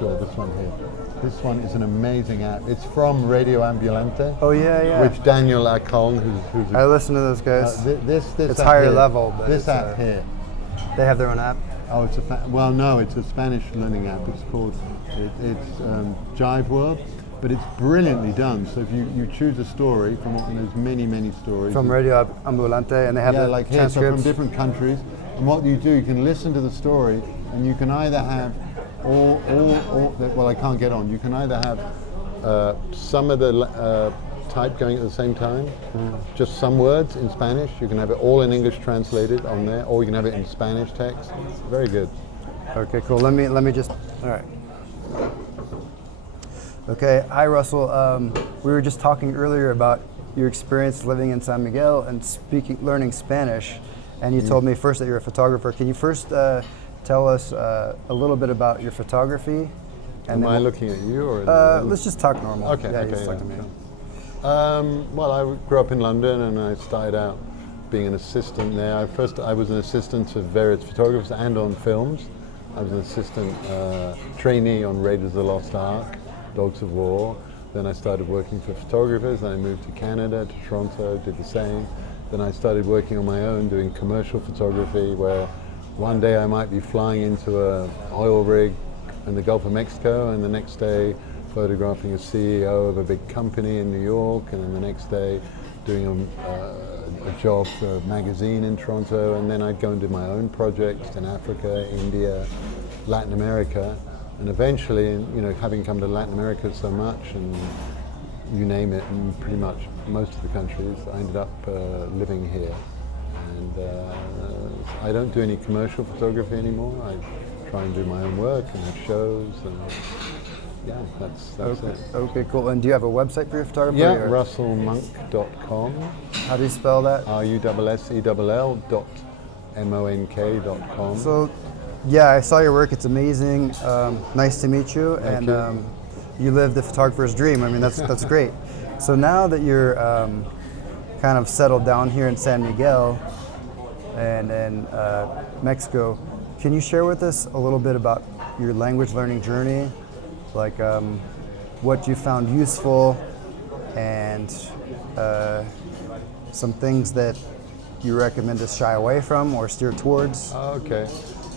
sure, this one here. This one is an amazing app. It's from Radio Ambulente. Oh yeah. Which Daniel Acon, who's I listen to those guys. This it's higher here, level, but this app here. They have their own app. Oh, it's well, no, it's a Spanish learning app. It's called Jive World, but it's brilliantly done. So if you choose a story from there's many stories from Radio Ambulante, and they have like here, so from different countries. And what you do, you can listen to the story, and you can either have all well, I can't get on. You can either have some of the type going at the same time, just some words in Spanish. You can have it all in English translated on there, or you can have it in Spanish text. Very good. Okay, cool. Let me just. All right. Okay. Hi, Russell. We were just talking earlier about your experience living in San Miguel and learning Spanish, and you told me first that you're a photographer. Can you first tell us a little bit about your photography? And Am I looking at you or? Let's just talk normal. Okay. Yeah, just talk to me. Sure. Well, I grew up in London, and I started out being an assistant there. I was an assistant to various photographers and on films. I was an assistant trainee on Raiders of the Lost Ark, Dogs of War. Then I started working for photographers. Then I moved to Canada, to Toronto, did the same. Then I started working on my own, doing commercial photography, where one day I might be flying into an oil rig in the Gulf of Mexico, and the next day photographing a CEO of a big company in New York, and then the next day doing a job for a magazine in Toronto, and then I'd go and do my own projects in Africa, India, Latin America, and eventually, having come to Latin America so much, and you name it, and pretty much most of the countries, I ended up living here. And I don't do any commercial photography anymore. I try and do my own work and have shows, and yeah, that's it. Okay, cool. And do you have a website for your photography? Yeah, russellmonk.com. How do you spell that? RUSSELL.MONK.com. So, yeah, I saw your work. It's amazing. Nice to meet you. Thank you. You live the photographer's dream. I mean, that's great. So now that you're kind of settled down here in San Miguel and Mexico, can you share with us a little bit about your language learning journey? Like what you found useful and some things that you recommend to shy away from or steer towards? Okay.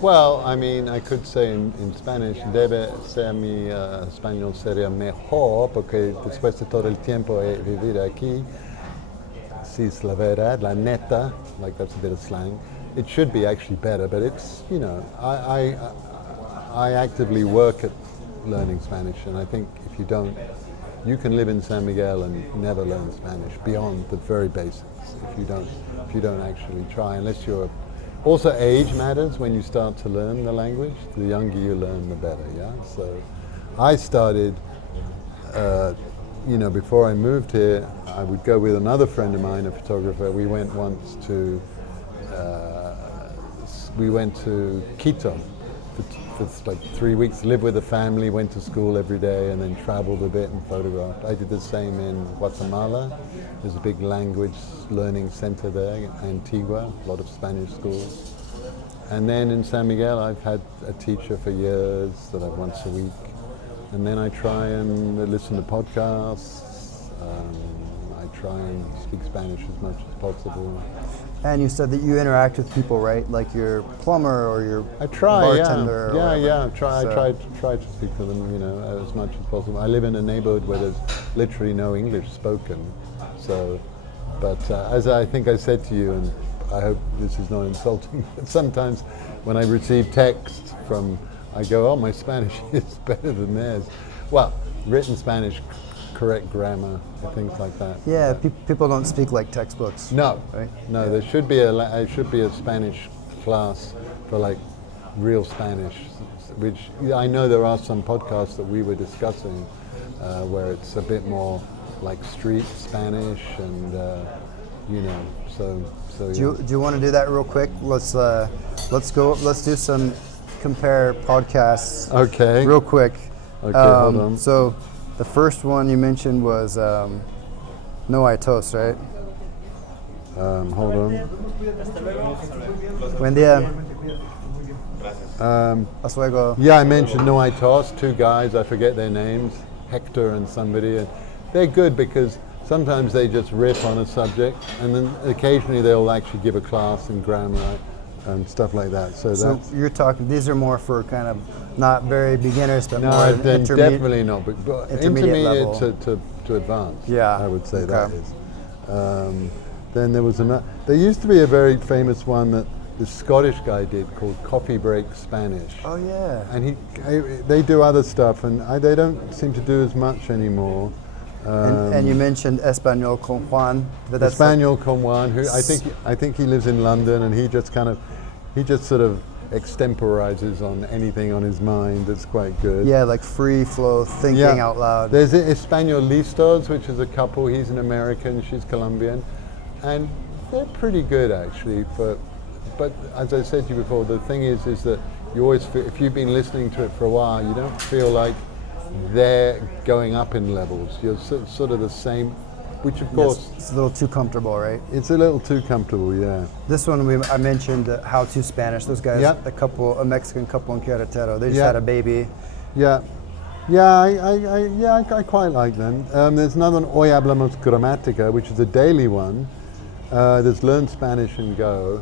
Well, I mean, I could say in Spanish, debe ser mi español sería mejor, porque después de todo el tiempo he vivido aquí, si es la verdad, la neta, like that's a bit of slang, it should be actually better, but it's, I actively work at learning Spanish, and I think if you don't, you can live in San Miguel and never learn Spanish beyond the very basics. If you don't actually try, unless you're. Also, age matters when you start to learn the language. The younger you learn, the better. Yeah. So, I started. Before I moved here, I would go with another friend of mine, a photographer. We went once to. We went to Quito. For like 3 weeks, lived with a family, went to school every day, and then traveled a bit and photographed. I did the same in Guatemala. There's a big language learning center there, Antigua, a lot of Spanish schools. And then in San Miguel, I've had a teacher for years that I've once a week. And then I try and listen to podcasts. I try and speak Spanish as much as possible. And you said that you interact with people, right? Like your plumber or your bartender. I try to speak to them, as much as possible. I live in a neighborhood where there's literally no English spoken. So, but as I think I said to you, and I hope this is not insulting, but sometimes when I receive text I go, oh, my Spanish is better than theirs. Well, written Spanish, correct grammar, things like that. Yeah, people don't speak like textbooks. No, right? No. There should be a Spanish class for like real Spanish, which I know there are some podcasts that we were discussing where it's a bit more like street Spanish, and so. Do you want to do that real quick? Let's do some compare podcasts. Okay. Real quick. Okay, hold on. So. The first one you mentioned was No Hay Tos, right? Hold on. Buen día. Oswego. Yeah, I mentioned No Hay Tos, two guys, I forget their names, Hector and somebody, and they're good because sometimes they just riff on a subject, and then occasionally they'll actually give a class in grammar and stuff like that. So that's, you're talking, these are more for kind of not very beginners, but no, more then intermediate. definitely not, but intermediate intermediate level. to advanced. Yeah, I would say okay. that is. Then there was another. There used to be a very famous one that this Scottish guy did called Coffee Break Spanish. Oh yeah. And they do other stuff, and they don't seem to do as much anymore. And you mentioned Espanol con Juan. But that's Espanol con Juan, who I think he lives in London, and he just sort of extemporizes on anything on his mind. That's quite good. yeah, like free flow thinking out loud. There's Espanol Listos, which is a couple. He's an American, she's Colombian, and they're pretty good actually. But as I said to you before, the thing is that you always feel, if you've been listening to it for a while, you don't feel like they're going up in levels. You're sort of the same, which of course It's a little too comfortable, right? it's a little too comfortable. Yeah. This one I mentioned How to Spanish. Those guys, Yep. a Mexican couple in Querétaro. They just Yeah. had a baby. Yeah, I quite like them. There's another one, Hoy Hablamos Gramatica, which is a daily one. There's Learn Spanish and Go,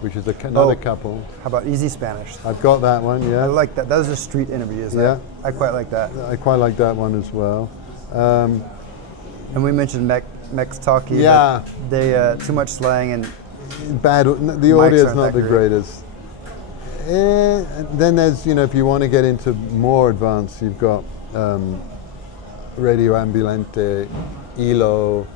which is another couple. How about Easy Spanish? I've got that one, I yeah. like that. Those are street interviews. Yeah. I quite like that. I quite like that one as well. And we mentioned Mextalki. Yeah. But they too much slang and The audio's aren't not that the great. greatest. Then there's, if you want to get into more advanced, you've got Radio Ambulente, Hilo.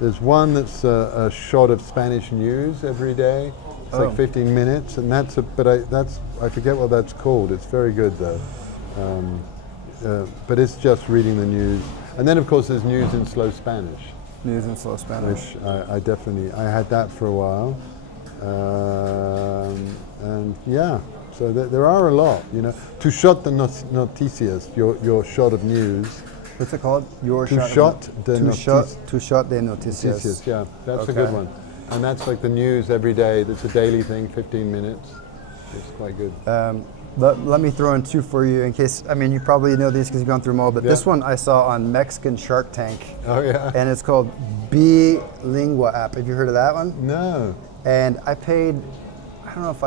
There's one that's a shot of Spanish news every day. It's like 15 minutes, and I forget what that's called. It's very good though. But it's just reading the news. And then of course there's News in Slow Spanish, news in slow Spanish. which I had that for a while. And yeah, so there are a lot, To Shot de Noticias, your shot of news. What's it called? Shot de Noticias. To Shot de Noticias. Noticias, yeah, that's a Okay. good one. And that's like the news every day. That's a daily thing, 15 minutes. It's quite good. Let me throw in two for you in case, you probably know these because you've gone through them all, but Yeah. this one I saw on Mexican Shark Tank, Oh yeah? and it's called Bilingua app. Have you heard of that one? No. And I paid, I don't know if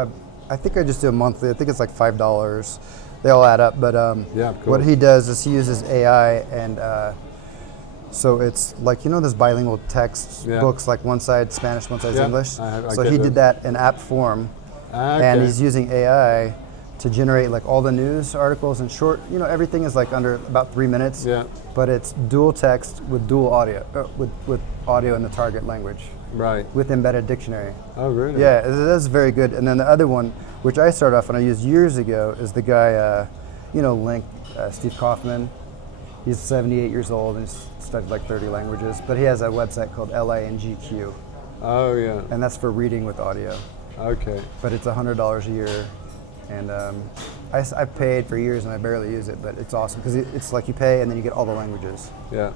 I think I just do a monthly. I think it's like $5. They all add up, but Yeah, of what course. he does is he uses AI, and so it's like, this bilingual text Yeah. books, like one side Spanish, one side Yeah, English. I So get he those. did that in app form, Okay. and he's using AI to generate like all the news articles in short. Everything is like under about 3 minutes. Yeah. But it's dual text with dual audio, with audio in the target language, Right. with embedded dictionary. Oh really? Yeah, that's very good. And then the other one, which I started off and I used years ago, is the guy, Link, Steve Kaufmann. He's 78 years old and he's studied like 30 languages, but he has a website called LINGQ, Oh yeah. and that's for reading with audio. Okay. But it's $100 a year, and I paid for years and I barely use it, but it's awesome because it's like you pay and then you get all the languages. Yeah.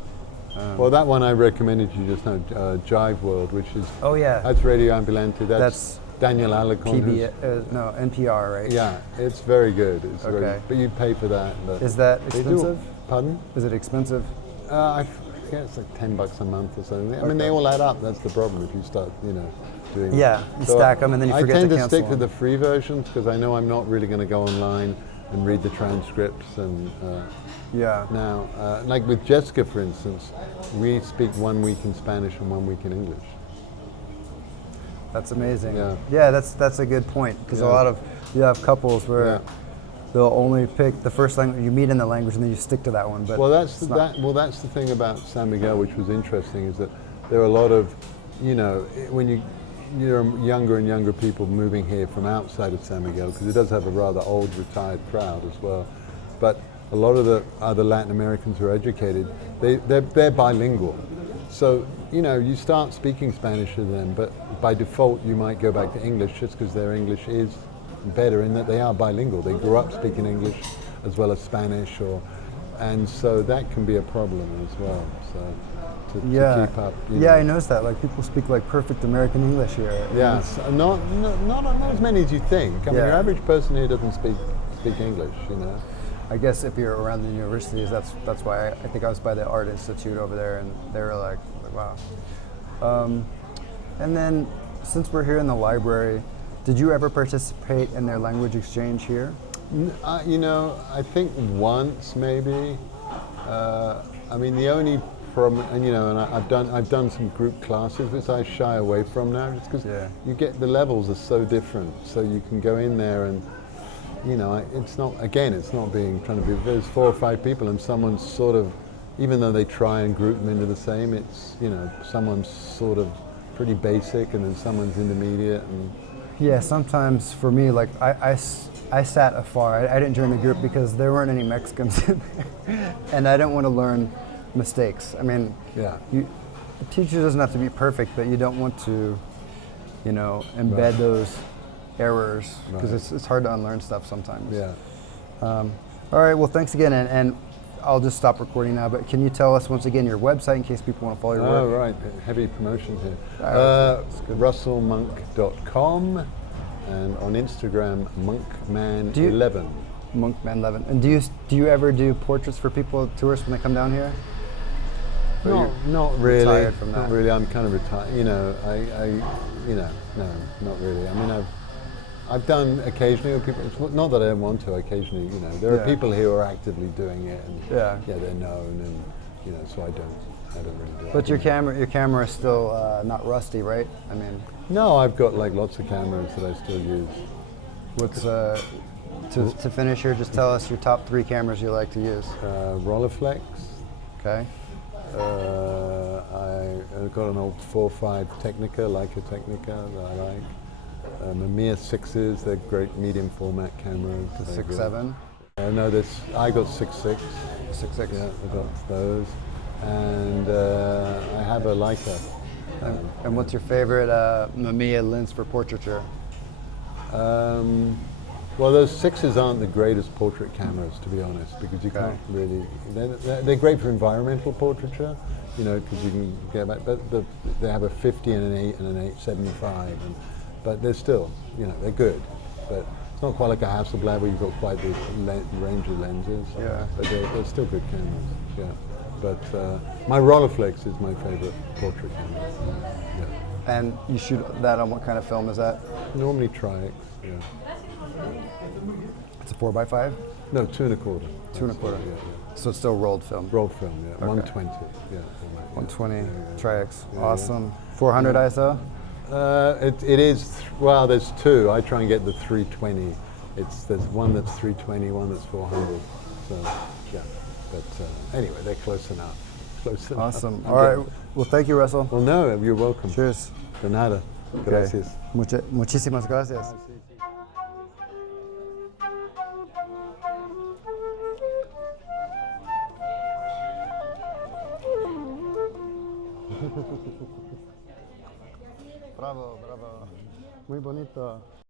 Well, that one I recommended you just now, Jive World, which is Oh yeah, that's Radio Ambulante. That's Daniel Alarcon. no, NPR, right? Yeah, it's very good. It's very, Okay. but you pay for that. But Is that they do- expensive? Pardon? Is it expensive? I forget, it's like $10 a month or something. I mean, Okay. they all add up. That's the problem if you start, doing. Yeah, you stack 'em and then you forget I tend to to cancel stick to 'em. the free versions because I know I'm not really going to go online and read the transcripts and. Yeah. Now, like with Jessica, for instance, we speak 1 week in Spanish and 1 week in English. That's amazing. Yeah. Yeah, that's a good point because Yeah. a lot of you have couples where Yeah. they'll only pick the first language you meet in the language and then you stick to that one. But Well, that's it's not- that's the thing about San Miguel, which was interesting, is that there are a lot of, when you're younger and younger people moving here from outside of San Miguel, because it does have a rather old retired crowd as well. But a lot of the other Latin Americans who are educated, they're bilingual. So, you start speaking Spanish to them, but by default you might go back to English just because their English is better in that they are bilingual. They grew up speaking English as well as Spanish, and so that can be a problem as well. to Yeah. keep up. Yeah, I noticed that. Like people speak like perfect American English here. Yeah, not as many as you think. I mean, Yeah. your average person here doesn't speak English, you know. I guess if you're around the universities, that's why I think I was by the Art Institute over there, and they were like wow. And then, since we're here in the library, did you ever participate in their language exchange here? You know, I think once maybe. I mean, the only problem, and you know, and I've done some group classes, which I shy away from now, just because you get the levels are so different. So you can go in there and, you know, it's not trying to be. There's 4 or 5 people, and someone's sort of, even though they try and group them into the same, it's, you know, someone's sort of pretty basic, and then someone's intermediate, and. Yeah, sometimes for me, like I sat afar. I didn't join the group because there weren't any Mexicans in there, and I didn't want to learn mistakes. I mean, the teacher doesn't have to be perfect, but you don't want to, you know, embed those errors because it's hard to unlearn stuff sometimes. Yeah. All right. Well, thanks again, and I'll just stop recording now. But can you tell us once again your website in case people want to follow your work? Oh, right. Heavy promotion here. russellmonk.com, and on Instagram, monkman11. Monkman11. And do you ever do portraits for people, tourists, when they come down here? Not really. Retired from that? Not really. I'm kind of retired. You know, no, not really. I mean, I've done occasionally with people. It's not that I don't want to. Occasionally, you know, there are people here who are actively doing it, and they're known, and you know, so I don't really do it. But your camera is still not rusty, right? I mean, no, I've got like lots of cameras that I still use. What's to finish here? Just tell us your top 3 cameras you like to use. Rolleiflex. Okay. I've got an old 4.5 Technica, Leica Technica that I like. Mamiya 6s, they're great medium format cameras. The 6.7? No, I got 6.6. 6.6. Yeah, I got those. And I have a Leica. And what's your favorite Mamiya lens for portraiture? Well, those 6s aren't the greatest portrait cameras, to be honest, because you can't really. They're great for environmental portraiture, you know, because you can get back. But they have a 50 and an 8 and an 875, but they're still, you know, they're good. But it's not quite like a Hasselblad where you've got quite the range of lenses. Yeah. But they're still good cameras. Yeah. But my Rolleiflex is my favorite portrait camera. Yeah. And you shoot that on what kind of film is that? Normally Tri-X. Yeah. It's a 4x5? No, 2 1/4. 2 1/4. Yeah. So it's still rolled film. Rolled film, yeah. Okay. 120. Yeah. 120 Tri-X. Awesome. 400 ISO? It is. Well, there's 2. I try and get the 320. There's one that's 320, one that's 400. So yeah. But anyway, they're close enough. Awesome. All right. Well, thank you, Russell. Well, no, you're welcome. Cheers. De nada. Gracias. Muchísimas gracias. Bravo, bravo. Muy bonito.